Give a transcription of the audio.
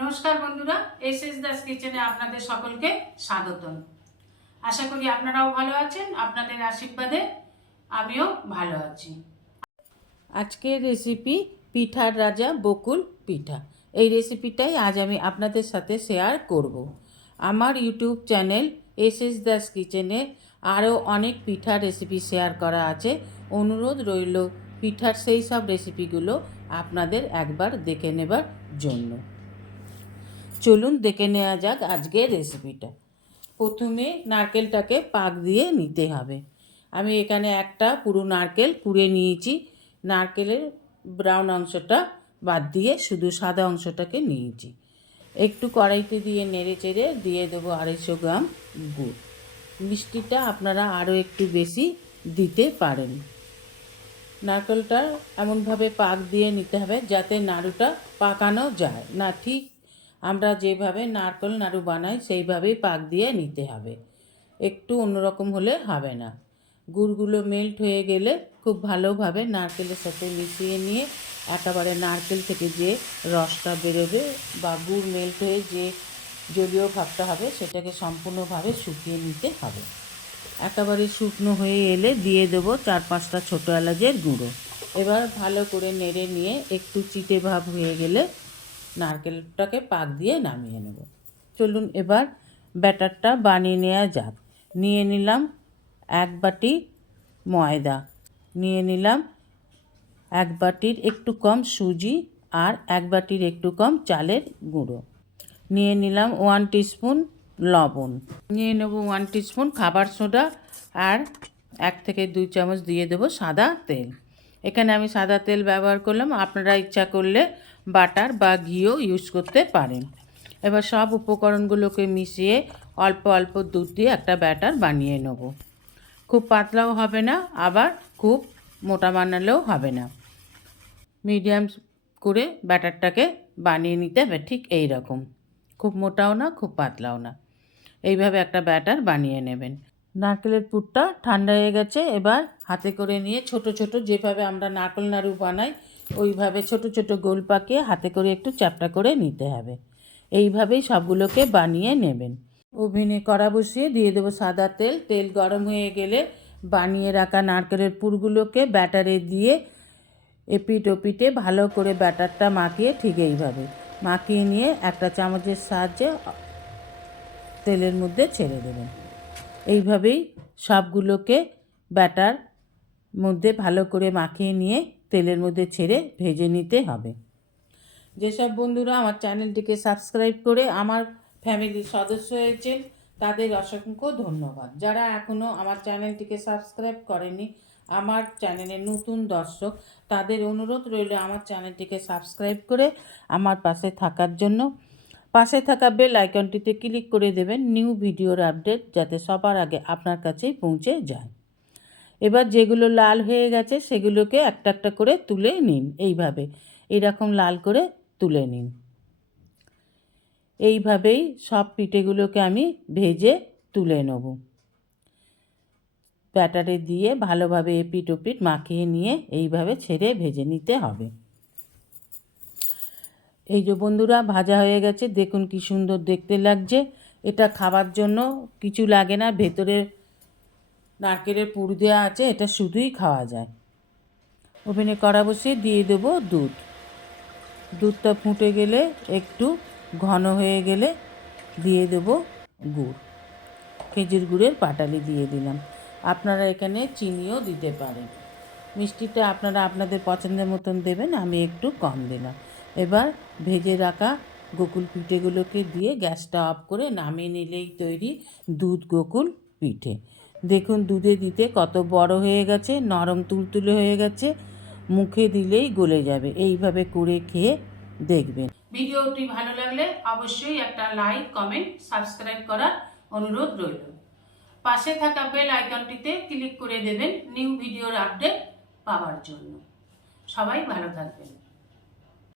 নমস্কার বন্ধুরা S S Das কিচেনে আপনাদের সকলকে স্বাগতম। আশা করি আপনারাও ভালো আছেন, আপনাদের আশীর্বাদে আমিও ভালো আছি। আজকের রেসিপি পিঠার রাজা বকুল পিঠা। এই রেসিপিটাই আজ আমি আপনাদের সাথে শেয়ার করব। আমার YouTube channel S S Das কিচেনে আরও অনেক পিঠার রেসিপি শেয়ার করা আছে। অনুরোধ রইল, পিঠার সেই সব রেসিপিগুলো আপনাদের একবার দেখে নেবার জন্য। চলুন দেখে নেওয়া যাক আজকের রেসিপিটা প্রথমে নারকেলটাকে পাক দিয়ে নিতে হবে। আমি এখানে একটা পুরো নারকেল কুড়ে নিয়েছি। নারকেলের ব্রাউন অংশটা বাদ দিয়ে শুধু সাদা অংশটাকে নিয়েছি। একটু কড়াইতে দিয়ে নেড়ে চেড়ে দিয়ে দেবো আড়াইশো গ্রাম গুড়। মিষ্টিটা আপনারা আরও একটু বেশি দিতে পারেন। নারকেলটা এমনভাবে পাক দিয়ে নিতে হবে যাতে নাড়ুটা পাকানো যায়। না, ঠিক আমরা যেভাবে নারকেল নাড়ু বানাই, সেইভাবেই পাক দিয়ে নিতে হবে। একটু অন্যরকম হলে হবে না। গুড়গুলো মেল্ট হয়ে গেলে খুব ভালোভাবে নারকেলের সাথে মিশিয়ে নিয়ে একেবারে নারকেল থেকে যে রসটা বেরোবে বা গুড় মেল্ট হয়ে যে জলীয় ভাবটা হবে, সেটাকে সম্পূর্ণভাবে শুকিয়ে নিতে হবে। একেবারে শুকনো হয়ে এলে দিয়ে দেবো চার পাঁচটা ছোটো এলাচের গুঁড়ো। এবার ভালো করে নেড়ে নিয়ে একটু চিটে ভাব হয়ে গেলে নারকেলটাকে পাক দিয়ে নামিয়ে নেব। চলুন এবার ব্যাটারটা বানিয়ে নেওয়া যাক। নিয়ে নিলাম এক বাটি ময়দা। নিয়ে নিলাম এক বাটির একটু কম সুজি আর এক বাটির একটু কম চালের গুঁড়ো। নিয়ে নিলাম ওয়ান টিস্পুন লবণ। নিয়ে নেব ওয়ান টিস্পুন খাবার সোডা আর এক থেকে দুই চামচ দিয়ে দেবো সাদা তেল। এখানে আমি সাদা তেল ব্যবহার করলাম। আপনারা ইচ্ছা করলে বাটার বা ঘিও ইউজ করতে পারেন। এবার সব উপকরণগুলোকে মিশিয়ে অল্প অল্প দুধ দিয়ে একটা ব্যাটার বানিয়ে নেব। খুব পাতলাও হবে না, আবার খুব মোটা বানালেও হবে না। মিডিয়াম করে ব্যাটারটাকে বানিয়ে নিতে হবে ঠিক এই রকম খুব মোটাও না, খুব পাতলাও না। এইভাবে একটা ব্যাটার বানিয়ে নেবেন। নারকেলের পুরটা ঠান্ডা হয়ে গেছে, এবার হাতে করে নিয়ে ছোট ছোট যেভাবে আমরা নারকেল নাড়ু বানাই ওইভাবে ছোট ছোট গোল পাকিয়ে হাতে করে একটু চ্যাপটা করে নিতে হবে। এইভাবেই সবগুলোকে বানিয়ে নেবেন। ওভেনে কড়া বসিয়ে দিয়ে দেবো সাদা তেল। তেল গরম হয়ে গেলে বানিয়ে রাখা নারকেলের পুরগুলোকে ব্যাটারে দিয়ে এপিট ওপিটে ভালো করে ব্যাটারটা মাখিয়ে ঠিক এইভাবে মাখিয়ে নিয়ে একটা চামচের সাহায্যে তেলের মধ্যে ছেড়ে দেবেন। এইভাবেই সবগুলোকে ব্যাটার মধ্যে ভালো করে মাখিয়ে নিয়ে তেলের মধ্যে ছেড়ে ভেজে নিতে হবে। যেসব বন্ধুরা আমার চ্যানেলটিকে সাবস্ক্রাইব করে আমার ফ্যামিলির সদস্য হয়েছেন, তাদের অসংখ্য ধন্যবাদ। যারা এখনও আমার চ্যানেলটিকে সাবস্ক্রাইব করেনি আমার চ্যানেলের নতুন দর্শক, তাদের অনুরোধ রইল আমার চ্যানেলটিকে সাবস্ক্রাইব করে আমার পাশে থাকার জন্য। পাশে থাকা বেল আইকনটিতে ক্লিক করে দেবেন, নিউ ভিডিওর আপডেট যাতে সবার আগে আপনার কাছেই পৌঁছে যায়। এবার যেগুলো লাল হয়ে গেছে সেগুলোকে একটা একটা করে তুলে নিন এইভাবে। এরকম লাল করে তুলে নিন। এইভাবেই সব পিঠেগুলোকে আমি ভেজে তুলে নেব। ব্যাটারে দিয়ে ভালোভাবে এপিট ওপিট মাখিয়ে নিয়ে এইভাবে ছেড়ে ভেজে নিতে হবে। এই যে বন্ধুরা, ভাজা হয়ে গেছে। দেখুন কি সুন্দর দেখতে লাগছে। এটা খাবার জন্য কিছু লাগে না। ভেতরে নারকেলের পুর দেওয়া আছে, এটা শুধুই খাওয়া যায়। ওভেনে কড়া বসিয়ে দিয়ে দেবো দুধ। দুধটা ফুটে গেলে একটু ঘন হয়ে গেলে দিয়ে দেবো গুড়। খেজুর গুড়ের পাটালি দিয়ে দিলাম। আপনারা এখানে চিনিও দিতে পারেন। মিষ্টিটা আপনারা আপনাদের পছন্দের মতন দেবেন, আমি একটু কম দিলাম। এবার ভেজে রাখা গোকুল পিঠেগুলোকে দিয়ে গ্যাসটা অফ করে নামিয়ে নিলেই তৈরি দুধ গোকুল পিঠে। দেখুন দুধে দিতে কত বড় হয়ে গেছে, নরম তুলতুলে হয়ে গেছে, মুখে দিলেই গলে যাবে। এইভাবে করে খেয়ে দেখবেন। ভিডিওটি ভালো লাগলে অবশ্যই একটা লাইক, কমেন্ট, সাবস্ক্রাইব করার অনুরোধ রইল। পাশে থাকা বেল আইকনটিতে ক্লিক করে দেবেন নিউ ভিডিওর আপডেট পাওয়ার জন্য। সবাই ভালো থাকবেন।